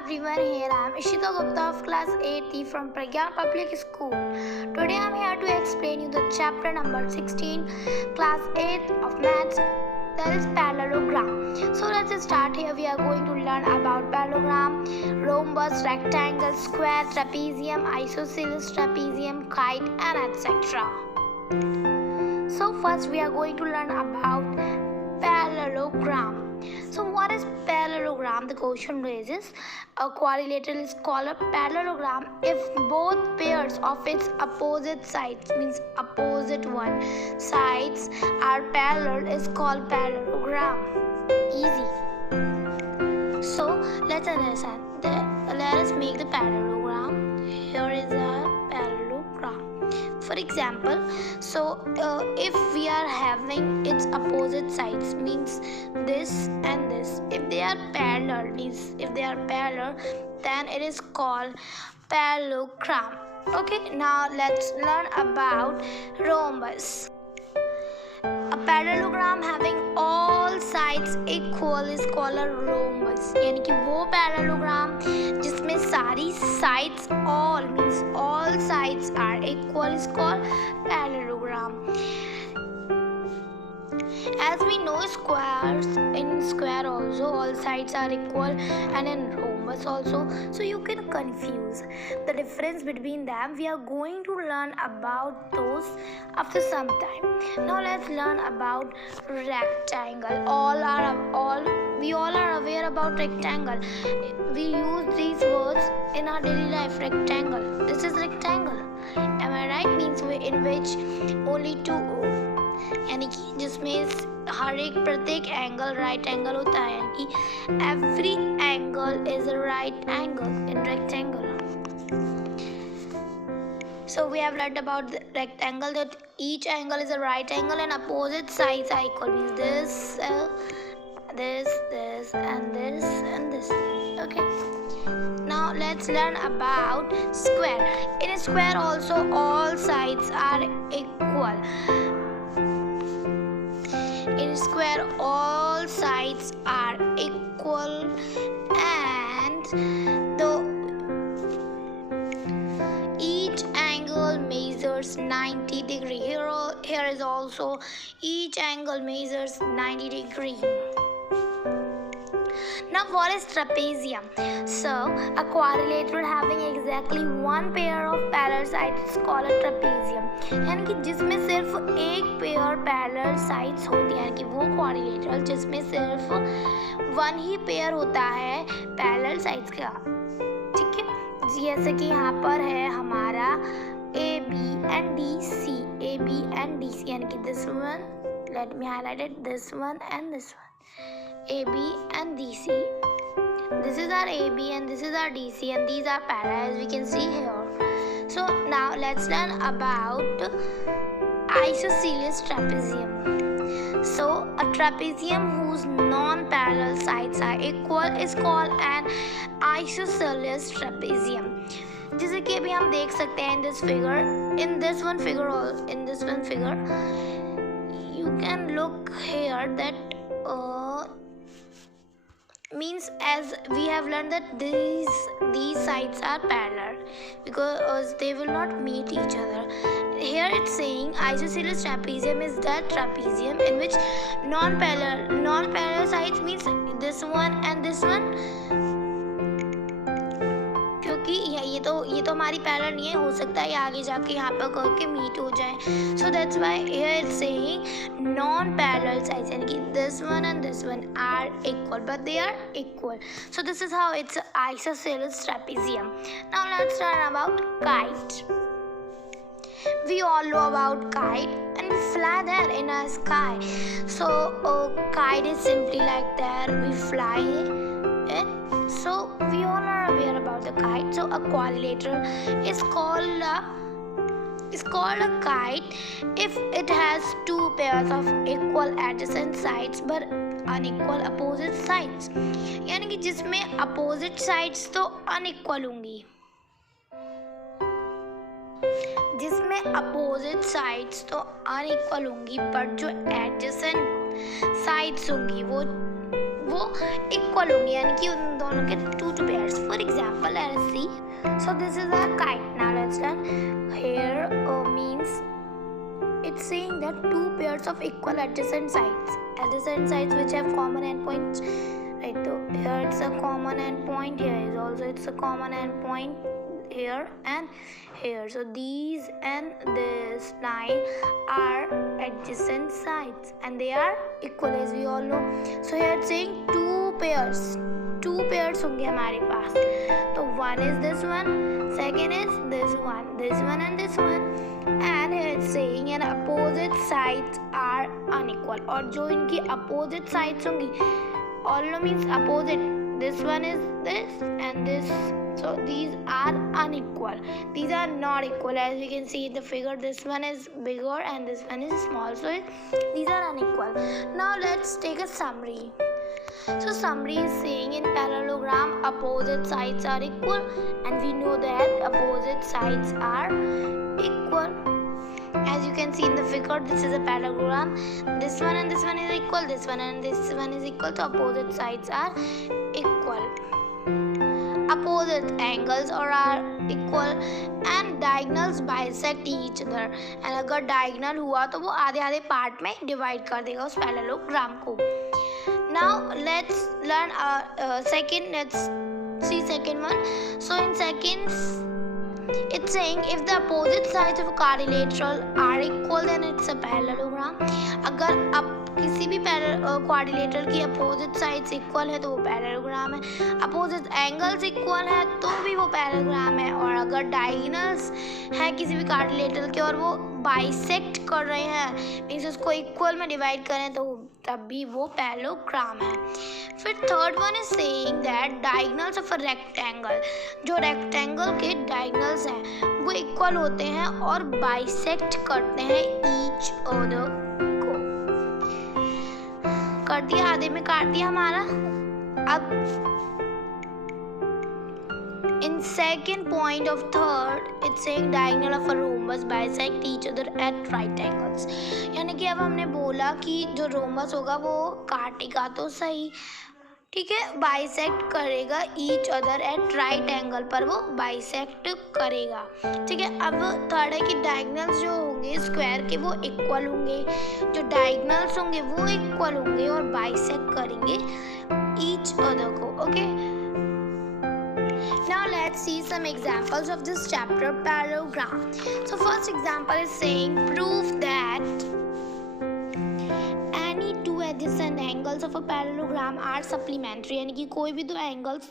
everyone, here I am Ishita Gupta of class 8th from Pragyan Public School. Today I am here to explain you the chapter number 16, class 8th of maths, that is parallelogram. So let's start. Here we are going to learn about parallelogram, rhombus, rectangle, square, trapezium, isosceles trapezium, kite and etc. So first we are going to learn about parallelogram. So what is parallelogram? The question raises. A quadrilateral is called a parallelogram if both pairs of its opposite sides, means opposite one sides, are parallel, is called parallelogram. Easy. So let's understand. Let us make the parallelogram. Here is our parallelogram. For example, so if we are having its opposite sides, means this and this, if they are parallel, then it is called parallelogram. Okay, now let's learn about rhombus. A parallelogram having all sides equal is called a rhombus. यानी कि वो parallelogram जिसमें सारी sides all means all sides are equal is called parallelogram. As we know, squares, in square also all sides are equal, and in rhombus also, so you can confuse the difference between them. We are going to learn about those after some time. Now let's learn about rectangle. We all are aware about rectangle. We use these words in our daily life. Rectangle, this is rectangle, am I right? Means in which only two, यानी कि जिसमें हर एक प्रत्येक angle right angle होता है, यानी कि every angle is a right angle in rectangle. So we have learned about the rectangle that each angle is a right angle and opposite sides are equal, means this and this. Okay. Now let's learn about square. In a square also all sides are equal. In square all sides are equal and each angle measures 90 degree. Here is also each angle measures 90 degree. Now what is trapezium? So a quadrilateral having exactly one pair of parallel sides is called a trapezium. यानी कि जिसमें सिर्फ एक pair parallel sides होती है, यानी कि वो क्वाड्रिलेटरल जिसमें सिर्फ वन ही पेयर होता है पैरेलल साइड्स का. ठीक है, जैसे कि यहाँ पर है हमारा A B and D C, A B and D C, यानी कि this one, let me highlight it, this one and this one, AB and DC. This is our AB and this is our DC, and these are parallel as we can see here. So now let's learn about isosceles trapezium. So a trapezium whose non-parallel sides are equal is called an isosceles trapezium. जैसे कि अभी हम देख सकते हैं in this one figure you can look here that means as we have learned that these sides are parallel because they will not meet each other. Here it's saying isosceles trapezium is that trapezium in which non-parallel sides means this one and this one, क्योंकि ये तो हमारी parallel नहीं है, हो सकता है आगे जाके यहाँ पर करके मीट हो जाए. So that's why here it's saying non-parallel sides, यानी कि this one and this one are equal, but they are equal. So this is how it's isosceles trapezium. Now let's learn about kite. We all know about kite and we fly there in a sky. So kite is simply like that, we fly it. So we all are aware about the kite. So a quadrilateral is called a kite if it has two pairs of equal adjacent sides but unequal opposite sides. यानी कि जिसमें opposite sides तो unequal होंगी, but जो adjacent sides होंगी वो equal होंगी, यानी कि उन दोनों के two pairs. For example. Let us see. So this is our kite. Now let's learn. Here means it's saying that two pairs of equal adjacent sides which have common endpoints. Right, so here it's a common endpoint, here is also it's a common endpoint, here and here. So these and this line are adjacent sides and they are equal, as we all know. So here it's saying two pairs होंगे हमारे पास. तो one is this one, second is this one and this one. And here it's saying and opposite sides are unequal. और जो इनकी opposite sides होंगी, all means opposite, this one is this and this, so these are unequal, these are not equal. As we can see in the figure, this one is bigger and this one is small, so these are unequal. Now let's take a summary. So summary is saying in parallelogram opposite sides are equal, and we know that opposite sides are equal. As you can see in the figure, this is a parallelogram. This one and this one is equal. This one and this one is equal. So opposite sides are equal. Opposite angles are equal and diagonals bisect each other. And अगर diagonal हुआ तो वो आधे आधे part में divide कर देगा उस parallelogram को. Now let's learn second. Let's see second one. So in seconds, it's saying if the opposite sides of a quadrilateral are equal, then it's a parallelogram. अगर अब किसी भी quadrilateral की opposite sides equal है तो वो parallelogram है. Opposite angles equal है तो भी वो parallelogram है. और अगर diagonals है किसी भी quadrilateral के और वो bisect कर रहे हैं, मीन्स उसको equal में divide करें, तो तब भी वो parallelogram है. फिर third one is saying that diagonals of a rectangle, जो rectangle के diagonals हैं वो equal होते हैं और bisect करते हैं each other को. कर दिया, आधे में काट दिया हमारा. अब in second point of third, it's saying diagonal of a rhombus bisect each other at right angles. यानी कि अब हमने बोला कि जो rhombus होगा वो काटेगा तो सही, ठीक है, बाइसेक्ट करेगा each other at right angle पर वो बाइसेक्ट करेगा. ठीक है, अब थर्ड है कि डायगोनल्स जो होंगे स्क्वायर के वो इक्वल होंगे, जो डायगोनल्स होंगे वो इक्वल होंगे और बाइसेक्ट करेंगे ईच अदर को. Okay, now let's see some examples of this chapter parallelogram. So first example is saying prove that adjacent angles of a parallelogram are supplementary. यानी कि कोई भी दो एंगल्स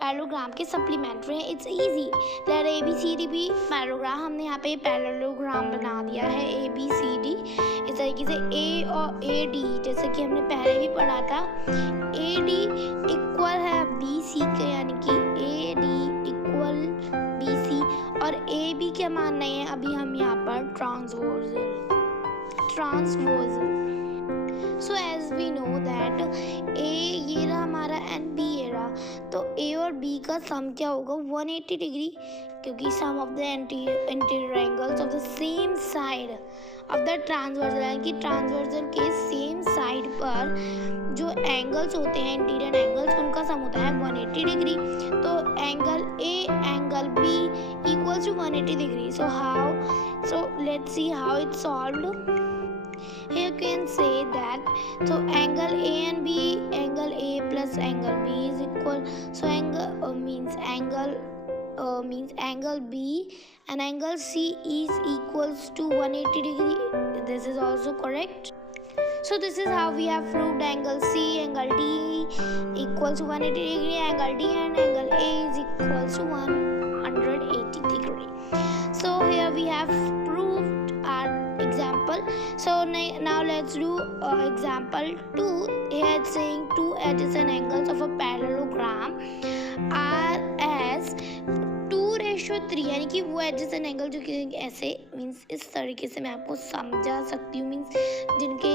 पैरेललोग्राम के सप्लीमेंट्री हैं. It's easy. Let A B C D भी parallelogram, हमने यहाँ पे पैरेललोग्राम बना दिया है ए बी सी डी. इस तरीके से ए और ए डी, जैसे कि हमने पहले भी पढ़ा था, ए डी इक्वल है बी सी के, यानी कि A D equal B C. और ए बी क्या मान रहे हैं अभी हम यहाँ पर? Transversal. So as we know that A ये रहा हमारा and B ये रहा, तो A और B का सम क्या होगा? 180 डिग्री, क्योंकि sum of the interior angles of the same side of the transversal, यानी कि ट्रांसवर्सल के सेम साइड पर जो एंगल्स होते हैं इंटीरियर एंगल्स, उनका सम होता है 180 डिग्री. तो angle A angle B equals to 180 degree. So let's see how it's solved. Here you can say that so angle A and B, angle A plus angle B is equal. So angle means angle B and angle C is equals to 180 degree. This is also correct. So this is how we have proved angle C, angle D equals to 180 degree, angle D and angle A is equals to 180 degree. So here we have proved our example. So now let's do example 2. Here it's saying two adjacent angles of a parallelogram are as 2:3, यानी कि वो adjacent angle जो कि ऐसे means इस तरीके से मैं आपको समझा सकती हूँ, मीन्स जिनके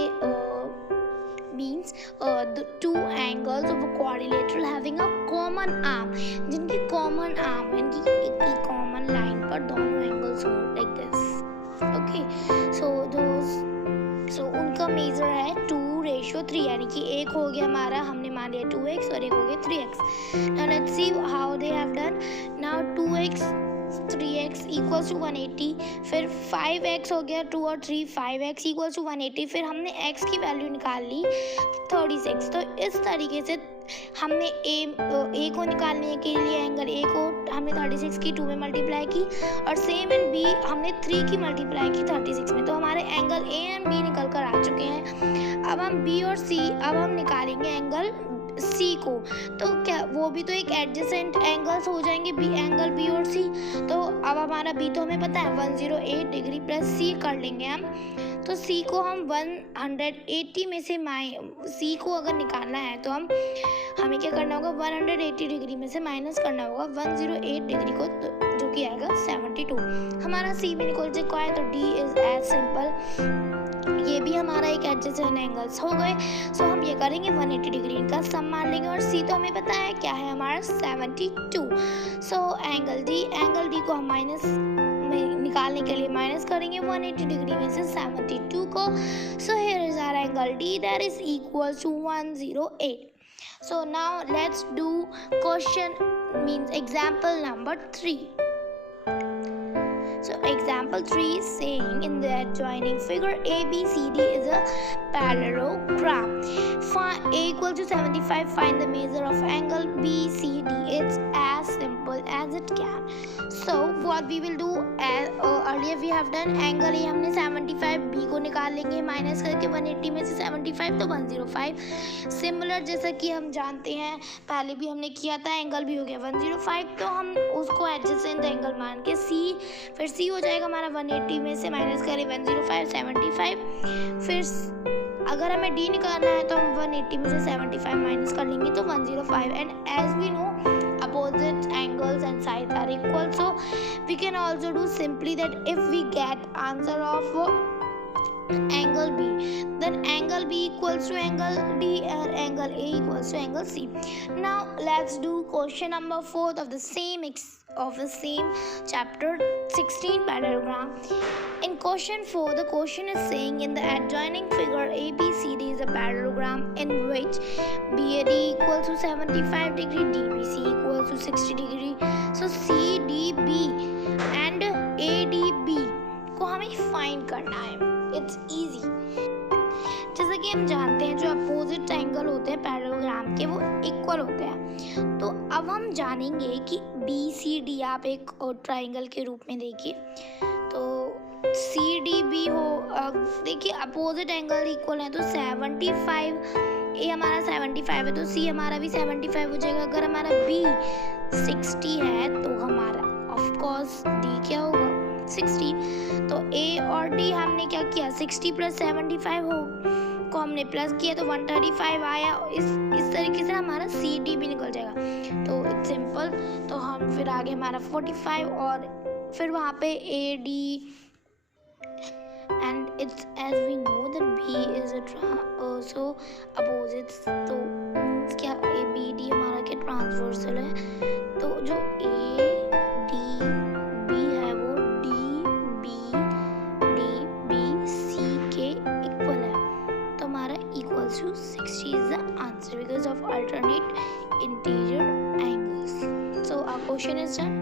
means the two angles of a quadrilateral having a common arm, जिनकी common arm यानी कि एक ही common line पर दोनों angles हो like this. Okay, so उनका मेजर है 2:3, यानी कि एक हो गया हमारा, हमने मान लिया 2x और एक हो गया 3x. Now let's see how they have done. Now 2x 3x equals to 180, फिर 5x हो गया 2 और 3, 5x equals to 180, फिर हमने x की वैल्यू निकाल ली 36। तो इस तरीके से हमने a को निकालने के लिए एंगल a को हमने 36 की 2 में मल्टीप्लाई की और सेम एंड b हमने 3 की मल्टीप्लाई की 36 में। तो हमारे एंगल a एंड b निकल कर आ चुके हैं। अब हम b और c अब हम निकालेंगे एंगल C को। तो क्या वो भी तो एक एडजेसेंट एंगल्स हो जाएंगे एंगल B और C। तो अब हमारा B तो हमें पता है 108 डिग्री प्लस C कर लेंगे हम। तो C को हम 180 में से C को अगर निकालना है तो हमें क्या करना होगा, 180 डिग्री में से माइनस करना होगा 108 डिग्री को, जो कि आएगा 72। हमारा C भी निकल चुका है। तो D इज एज सिंपल, ये भी हमारा एक एडजेसेंट एंगल्स हो गए। सो हम ये करेंगे 180 डिग्री इनका सम मान लेंगे और C तो हमें पता है क्या है हमारा 72। सो एंगल D को हम माइनस में निकालने के लिए माइनस करेंगे 180 डिग्री में से 72 को। So here is our angle D that is equal to 108। So now let's do question means example number 3। So example 3 is saying in the adjoining figure ABCD is a parallelogram. A equal to 75, find the measure of angle BCD. It's as simple as it can. So what we will do, earlier we have done angle A हमने 75, B को निकाल लेंगे minus करके 180 में से 75 तो 105। Similar जैसा कि हम जानते हैं पहले भी हमने किया था, एंगल भी हो गया 105, तो हम उसको एडजेसेंट एंगल मान के C, फिर C हो जाएगा हमारा 180 में से माइनस करें 105 75, फिर अगर हमें D निकालना है तो हम 180 में से 75 माइनस कर लेंगे तो 105। And as we know opposite angles and sides are equal, so we can also do simply that if we get answer of angle B, then angle B equals to angle D and angle A equals to angle C. Now let's do question number 4 of the same chapter 16 parallelogram. In question 4, the question is saying in the adjoining figure ABCD is a parallelogram in which BAD equals to 75 degree, DBC equals to 60 degree. So CDB and ADB को हमें find करना है। It's easy. जैसा कि हम जानते हैं जो अपोजिट एंगल होते हैं पैरेललोग्राम के वो इक्वल होते हैं। तो अब हम जानेंगे कि BCD आप एक ट्राइंगल के रूप में देखिए, तो CDB हो, देखिए अपोजिट एंगल इक्वल है तो 75, A हमारा 75 है तो C हमारा भी 75 हो जाएगा। अगर हमारा B 60 है तो हमारा ऑफ कोर्स D क्या होगा 60। तो A और D हमने क्या किया 60 प्लस 75 को हमने प्लस किया तो 135 आया। इस तरीके से हमारा CD भी निकल जाएगा। तो इट्स सिंपल। तो हम फिर आगे हमारा 45 और फिर वहाँ पे AD and it's as we know that B is so opposite, तो क्या ABD हमारा क्या ट्रांसवर्सल है। तो जो ADB है वो DBC के इक्वल है, तो हमारा equals to 60 is the answer because of alternate interior angles. So our question is done.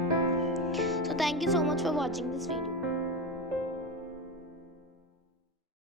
So thank you so much for watching this video.